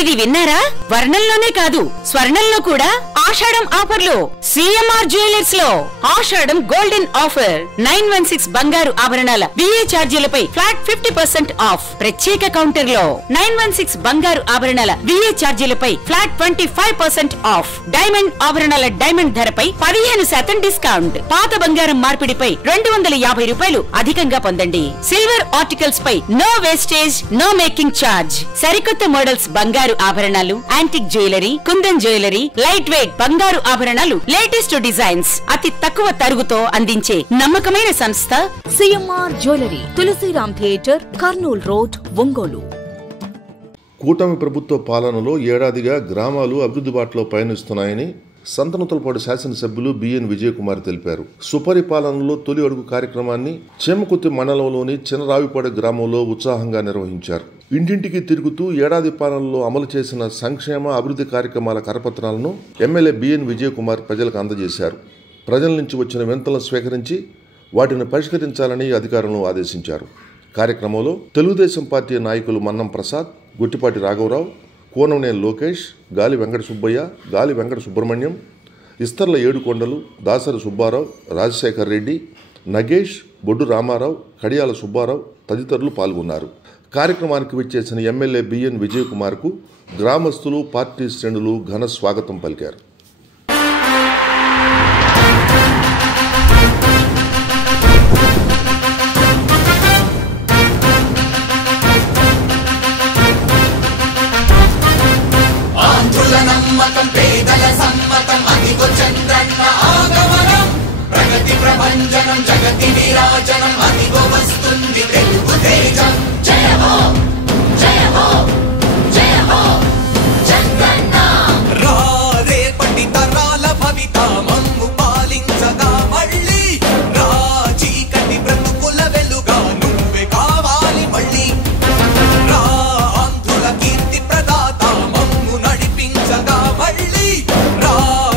ఇది విన్నారా? వర్ణంలోనే కాదు స్వర్ణంలో కూడా ఆషాఢం ఆఫర్లు సిఎంఆర్ జ్యువెలర్స్ లో ఆషాఢం గోల్డెన్ ఆఫర్ 916 బంగారు ఆభరణాల విఏ ఛార్జీలపై ఫ్లాట్ 50% ఆఫ్. ప్రత్యేక కౌంటర్ లో 916 బంగారు ఆభరణాల విఏ ఛార్జీలపై ఫ్లాట్ 25% ఆఫ్. డైమండ్ ఆభరణాల డైమండ్ ధరపై 15% డిస్కౌంట్. పాత బంగారం మార్పిడిపై 250 రూపాయలు అధికంగా పొందండి. సిల్వర్ ఆర్టికల్స్ పై no wastage no making charge. సరికొత్త మోడల్స్ బంగారు ఆభరణాలు, antique jewellery, kundan jewellery, light weight బంగారు ఆభరణాలు, లేటెస్ట్ డిజైన్స్ అతి తక్కువ తరుగుతో అందించే నమ్మకమైన సంస్థ CMR jewellery, Tulsiram theatre, Kurnool road, Ongole. కూటమి ప్రభుత్వ పాలనలో ఏడాదిగా గ్రామాలు అభివృద్ధి బాటలో పయనిస్తున్నాయని సంతనూతలపాడు శాసనసభ్యులు బిఎన్ విజయకుమార్ తెలిపారు. సుపరిపాలనలో తొలి అడుగు కార్యక్రమాన్ని చేమకుర్తి మండలంలోని చినరావిపాడు గ్రామంలో ఉత్సాహంగా నిర్వహించారు. ఇంటింటికి తిరుగుతూ ఏడాది పాలనలో అమలు చేసిన సంక్షేమ అభివృద్ధి కార్యక్రమాల కరపత్రాలను ఎమ్మెల్యే బిఎన్ విజయకుమార్ ప్రజలకు అందజేశారు. ప్రజల నుంచి వచ్చిన వినతులను స్వీకరించి వాటిని పరిష్కరించాలని అధికారులను ఆదేశించారు. కార్యక్రమంలో తెలుగుదేశం పార్టీ నాయకులు మన్నం ప్రసాద్, గుట్టిపాటి రాఘవరావు, కోనంనేని లోకేష్, గాలి వెంకట సుబ్బయ్య, గాలి వెంకట సుబ్రహ్మణ్యం, ఇస్తర్ల ఏడుకొండలు, దాసరి సుబ్బారావు, రాజశేఖర్ రెడ్డి, నగేష్, బొడ్డు రామారావు, కడియాల సుబ్బారావు తదితరులు పాల్గొన్నారు. కార్యక్రమానికి విచ్చేసిన ఎమ్మెల్యే బిఎన్ విజయకుమార్కు గ్రామస్తులు, పార్టీ శ్రేణులు ఘన స్వాగతం పలికారు. నమ్మకం పేదల సమ్మతం అదిగో చంద్రన్న ఆగమనం ప్రగతి ప్రభంజనం జగతి విరాజనం అదిగో వస్తుంది తెలుగు తేజం జయ హో జయ హో జయ హో చంద్రన్న రా రేపటి తరాల భవిత మమ్ము పాలించగా మళ్ళీ రా చీకటి బ్రతుకుల వెలుగా నువ్వే కావాలి మళ్ళీ రా ఆంధ్రుల కీర్తి ప్రదాత మమ్ము నడిపించగా మళ్ళీ రా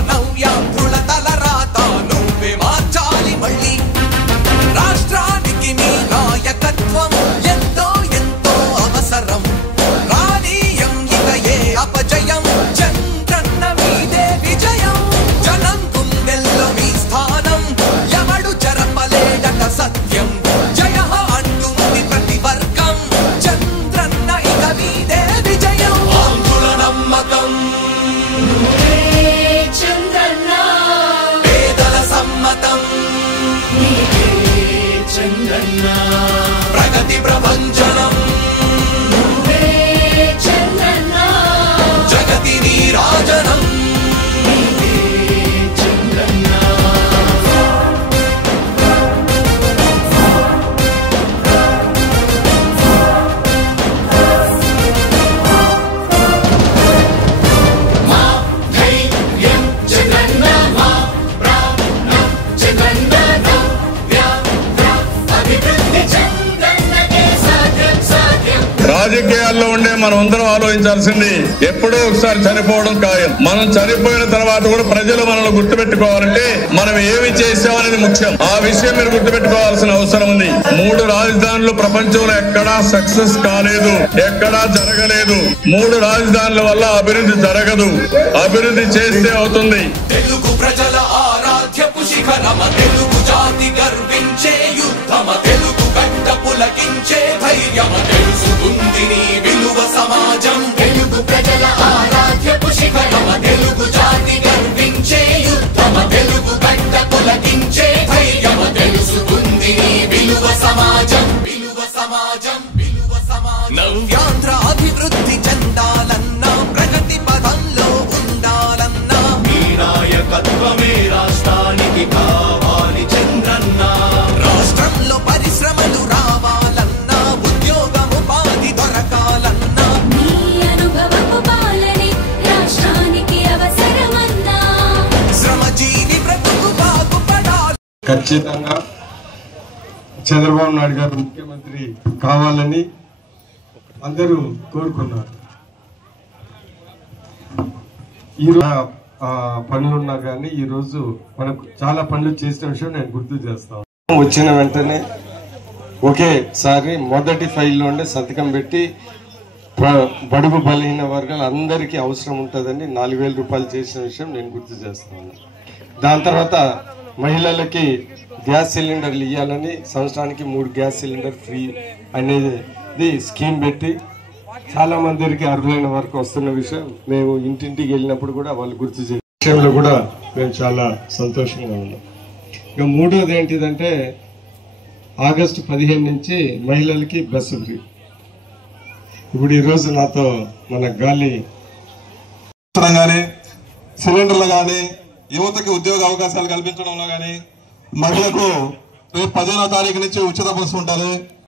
నవ్యాంధ్రుల తలరాత నువ్వే మార్చాలి మళ్ళీ రాష్ట్రానికి నీ నాయకత్వం ఎంతో ఎంతో అవసరం రానీయం ఇక ఏ అపజయం చంద్రన్న మీదే విజయం జనం గుండెల్లో మీ స్థానం ఎవడు చెరపలేడట సత్యం జయ అంటుంది ప్రతి వర్గం చంద్రన్న ఇక మీదే విజయం ఆంధ్రుల నమ్మకం చంద్రన్న పేదల సమ్మతం చంద్రన్న ప్రగతి ప్రభంజనం చంద్రన్న జగతి నీరాజనం చంద్రన్న మా ధైర్యం చంద్రన్న మా ప్రాణం చంద్రన్న నవ్య అభివృద్ధి చంద్రన్నకే సాధ్యం సాధ్యం. రాజకీయాల్లో ఉండే మనం అందరం ఆలోచించాల్సింది ఎప్పుడో ఒకసారి చనిపోవడం ఖాయం. మనం చనిపోయిన తర్వాత కూడా ప్రజలు మనల్ని గుర్తుపెట్టుకోవాలంటే మనం ఏమి చేసామనేది ముఖ్యం. ఆ విషయం మీరు గుర్తుపెట్టుకోవాల్సిన అవసరం ఉంది. 3 రాజధానులు ప్రపంచంలో ఎక్కడా సక్సెస్ కాలేదు, ఎక్కడా జరగలేదు. 3 రాజధానుల వల్ల అభివృద్ధి జరగదు. అభివృద్ధి చేస్తే అవుతుంది. తెలుగు ప్రజల ఆరాధ్యపు శిఖరమ తెలుగు జాతి గర్వించే యుద్ధమ తెలుగు గడ్డ పులకించే ధైర్యమ తెలుసుకుంది నీ విలువ సమాజం తెలుగు ప్రజల ఆరాధ్యపు శిఖరమ తెలుగు జాతి గర్వించే యుద్ధమ తెలుగు గడ్డ పులకించే ధైర్యమ తెలుసుకుంది నీ విలువ సమాజం విలువ సమాజం విలువ సమాజం నవ్యాంధ్ర అభివృద్ధి చెందాలన్నా ప్రగతి పదంలో ఉండాలన్నా మీ నాయకత్వమే రాష్ట్రానికి కావాలి చంద్రన్న రాష్ట్రంలో పరిశ్రమలు రావాలన్నా ఉద్యోగం ఉపాధి దొరకాలన్నా నీ అనుభవపు పాలనే రాష్ట్రానికి అవసరమన్నా శ్రమజీవి బ్రతుకు బాగుపడాలి. ఖచ్చితంగా చంద్రబాబు నాయుడు గారు ముఖ్యమంత్రి కావాలని అందరూ కోరుకున్నారు. ఈరోజు పనులున్నా కానీ ఈరోజు మనకు చాలా పనులు చేసిన విషయం నేను గుర్తు చేస్తాను. వచ్చిన వెంటనే ఒకేసారి మొదటి ఫైల్లో ఉండే సంతకం పెట్టి బడుగు బలహీన వర్గాలు అందరికీ అవసరం ఉంటుందని 4,000 రూపాయలు చేసిన విషయం నేను గుర్తు చేస్తాను. దాని తర్వాత మహిళలకి గ్యాస్ సిలిండర్లు ఇవ్వాలని సంవత్సరానికి 3 గ్యాస్ సిలిండర్ ఫ్రీ అనేది స్కీమ్ పెట్టి చాలా మందికి అర్హులైన వరకు వస్తున్న విషయం మేము ఇంటింటికి వెళ్ళినప్పుడు కూడా వాళ్ళు గుర్తు చేసే విషయంలో కూడా మేము చాలా సంతోషంగా ఉన్నాం. ఇక మూడోది ఏంటిదంటే ఆగస్టు 15 నుంచి మహిళలకి బస్సు ఫ్రీ. ఇప్పుడు ఈరోజు నాతో మన గాలి కానీ సిలిండర్లు కానీ యువతకి ఉద్యోగ అవకాశాలు కల్పించడంలో కానీ మహిళలకు రేపు 15వ తారీఖు నుంచి ఉచిత బస్సు ఉంటుంది.